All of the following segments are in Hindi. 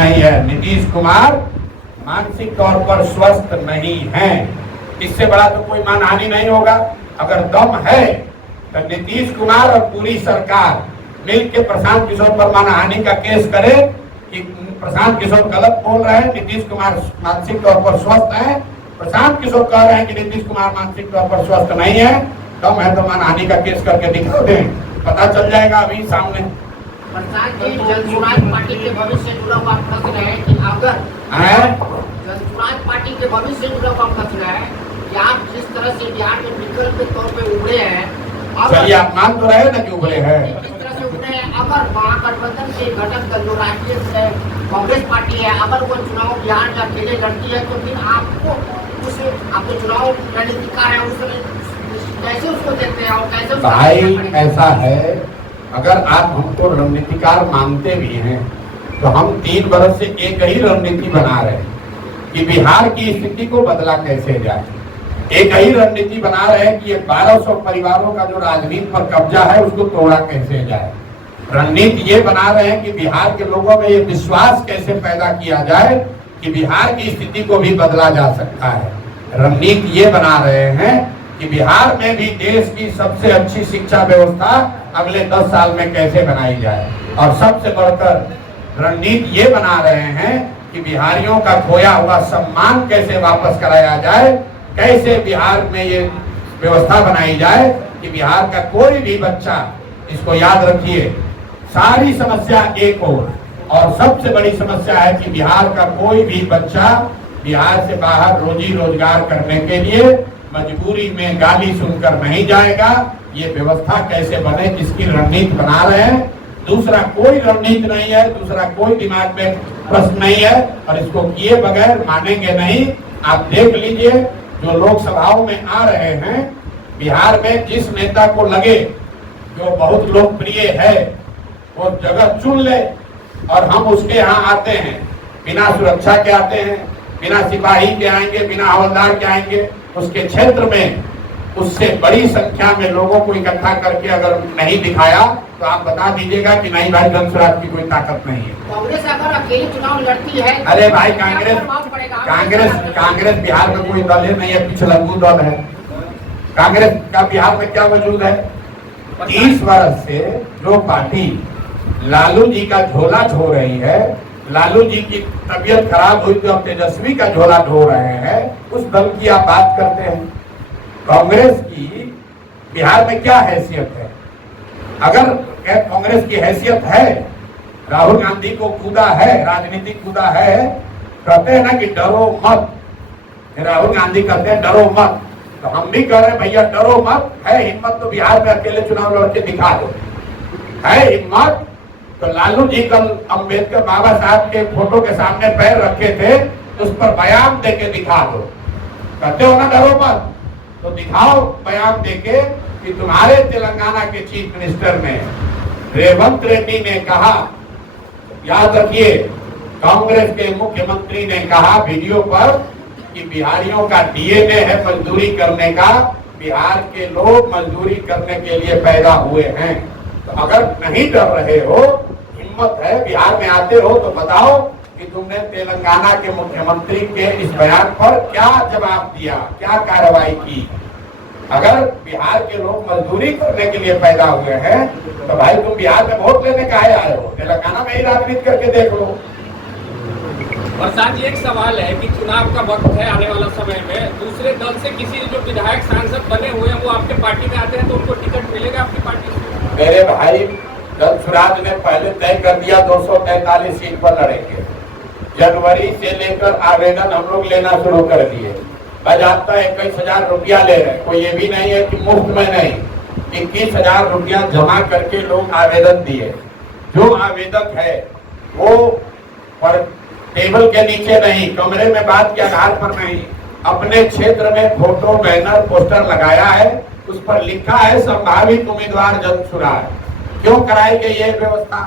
नहीं है। नीतीश कुमार मानसिक तौर पर स्वस्थ नहीं है। इससे बड़ा तो कोई मानहानि नहीं होगा। अगर दम है तो नीतीश कुमार और पूरी सरकार मिलकर प्रशांत किशोर पर मानहानि का केस करे कि प्रशांत किशोर गलत बोल रहे हैं, नीतीश कुमार मानसिक तौर पर स्वस्थ है। प्रशांत किशोर कह रहे हैं कि नीतीश कुमार मानसिक तौर पर स्वस्थ नहीं है। दम है तो मानहानि का केस करके दिखा दें, पता चल जाएगा अभी सामने। प्रशांत जी, जनसुराज पार्टी के भविष्य से जुड़ा हुआ प्रश्न है कि अगर जनसुराज पार्टी के भविष्य से जुड़ा हुआ प्रश्न है कि आप जिस तरह से बिहार में विकल्प के तौर पे उभरे हैं, चलिए आप मान तो रहे ना कि उभरे हैं, जिस तरह से उभरे हैं, अगर महागठबंधन के घटक दल जो राष्ट्रीय कांग्रेस पार्टी है, अगर वो चुनाव बिहार में अकेले लड़ती है, तो फिर आपको चुनाव रणनीतिकार है, कैसे उसको देखते हैं और कैसे भाई ऐसा है, अगर आप हमको रणनीतिकार मानते भी हैं तो हम 3 वर्ष से एक ही रणनीति बना रहे हैं कि बिहार की स्थिति को बदला कैसे जाए। एक ही रणनीति बना रहे हैं कि 1200 परिवारों का जो राजनीति पर कब्जा है उसको तोड़ा कैसे जाए। रणनीति ये बना रहे हैं कि बिहार के लोगों में ये विश्वास कैसे पैदा किया जाए कि बिहार की स्थिति को भी बदला जा सकता है। रणनीति ये बना रहे हैं कि बिहार में भी देश की सबसे अच्छी शिक्षा व्यवस्था अगले 10 साल में कैसे बनाई जाए। और सबसे बढ़कर रणनीति ये बना रहे हैं कि बिहारियों का खोया हुआ सम्मान कैसे वापस कराया जाए, कैसे बिहार में ये व्यवस्था बनाई जाए कि बिहार का कोई भी बच्चा, इसको याद रखिए, सारी समस्या एक और सबसे बड़ी समस्या है कि बिहार का कोई भी बच्चा बिहार से बाहर रोजी रोजगार करने के लिए मजबूरी में गाली सुनकर नहीं जाएगा। ये व्यवस्था कैसे बने, जिसकी रणनीति बना रहे हैं। दूसरा कोई रणनीति नहीं है, दूसरा कोई दिमाग में प्रश्न नहीं है और इसको किए बगैर मानेंगे नहीं। आप देख लीजिए जो लोकसभाओं में आ रहे हैं, बिहार में जिस नेता को लगे जो बहुत लोकप्रिय है वो जगह चुन ले और हम उसके यहाँ आते हैं, बिना सुरक्षा के आते हैं, बिना सिपाही के आएंगे, बिना हवलदार के आएंगे, उसके क्षेत्र में उससे बड़ी संख्या में लोगों को इकट्ठा करके अगर नहीं दिखाया तो आप बता दीजिएगा कि नहीं भाई जनसुराज की कोई ताकत नहीं है। कांग्रेस अगर अकेले चुनाव लड़ती है, अरे भाई कांग्रेस बिहार में कोई दल ही नहीं है, पिछलंगू दल है। कांग्रेस का बिहार में क्या वजूद है? 30 वर्ष से जो पार्टी लालू जी का झोला ढो रही है, लालू जी की तबीयत खराब हुई तो अब तेजस्वी का झोला ढो रहे हैं, उस दल की आप बात करते हैं। कांग्रेस की बिहार में क्या हैसियत है? अगर कांग्रेस की हैसियत है, राहुल गांधी को कूदा है, राजनीतिक कूदा है, कहते हैं ना कि डरो मत, राहुल गांधी कहते हैं डरो मत, तो हम भी कह रहे हैं भैया डरो मत। है हिम्मत तो बिहार में अकेले चुनाव लड़ के दिखा दो, है हिम्मत तो लालू जी कल अम्बेडकर बाबा साहब के फोटो के सामने पैर रखे थे, उस पर बयान देके दिखा दो। कहते हो ना डरो मत, तो दिखाओ बयान देके कि तुम्हारे तेलंगाना के चीफ मिनिस्टर ने रेवंत रेड्डी ने कहा, याद रखिए कांग्रेस के मुख्यमंत्री ने कहा वीडियो पर कि बिहारियों का डीएनए है मजदूरी करने का, बिहार के लोग मजदूरी करने के लिए पैदा हुए हैं। तो अगर नहीं डर रहे हो, हिम्मत है, बिहार में आते हो तो बताओ कि तुमने तेलंगाना के मुख्यमंत्री के इस बयान पर क्या जवाब दिया, क्या कार्रवाई की। अगर बिहार के लोग मजदूरी करने के लिए पैदा हुए हैं तो भाई तुम बिहार में वोट लेने काहे आए हो? तेलंगाना में ही राजनीति करके देख लो। और साथ ही एक सवाल है कि चुनाव का वक्त है आने वाला समय में, दूसरे दल से किसी जो विधायक सांसद बने हुए हैं वो आपके पार्टी में आते हैं तो उनको टिकट मिलेगा आपकी पार्टी से? मेरे भाई जनसुराज ने पहले तय कर दिया 243 सीट पर लड़ेंगे। जनवरी से लेकर आवेदन हम लोग लेना शुरू कर दिए। बजाता 21,000 रुपया ले रहे, कोई ये भी नहीं है कि मुफ्त में नहीं, 21,000 रुपया जमा करके लोग आवेदन दिए। जो आवेदक है वो पर टेबल के नीचे नहीं, कमरे में बात के आधार पर नहीं, अपने क्षेत्र में फोटो बैनर पोस्टर लगाया है, उस पर लिखा है संभावित उम्मीदवार जनसुराज। क्यों कराई गई ये व्यवस्था?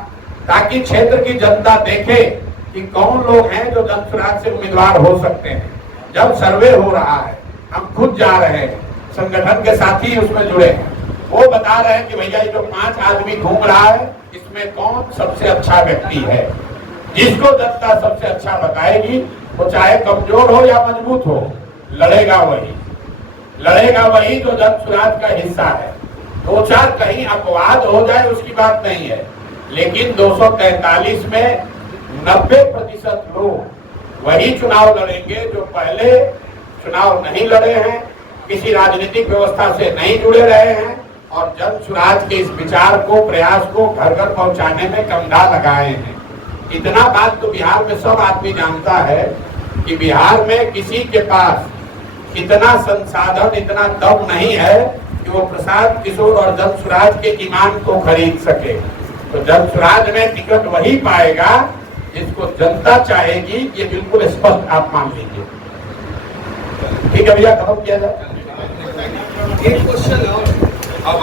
ताकि क्षेत्र की जनता देखे कि कौन लोग हैं जो जनसुराज से उम्मीदवार हो सकते हैं। जब सर्वे हो रहा है, हम खुद जा रहे हैं, संगठन के साथी उसमें जुड़े हैं, वो बता रहे हैं कि भैया जो 5 आदमी घूम रहा है इसमें कौन सबसे अच्छा व्यक्ति है। जिसको जनता सबसे अच्छा बताएगी वो चाहे कमजोर हो या मजबूत हो, लड़ेगा वही जो जन सुराज का हिस्सा है। दो चार कहीं अपवाद हो जाए उसकी बात नहीं है, लेकिन 243 में 90% लोग वही चुनाव लड़ेंगे जो पहले चुनाव नहीं लड़े हैं, किसी राजनीतिक व्यवस्था से नहीं जुड़े रहे हैं और जन सुराज के इस विचार को, प्रयास को घर घर पहुंचाने में कंधा लगाए हैं। इतना बात तो बिहार में सब आदमी जानता है कि बिहार में किसी के पास इतना संसाधन, इतना दम नहीं है कि वो प्रसाद किशोर और जन सुराज के ईमान को खरीद सके। तो जन सुराज में टिकट वही पाएगा जिसको जनता चाहेगी, ये बिल्कुल स्पष्ट आप मान लीजिए। ठीक है भैया, खत्म किया जाए। एक क्वेश्चन और अब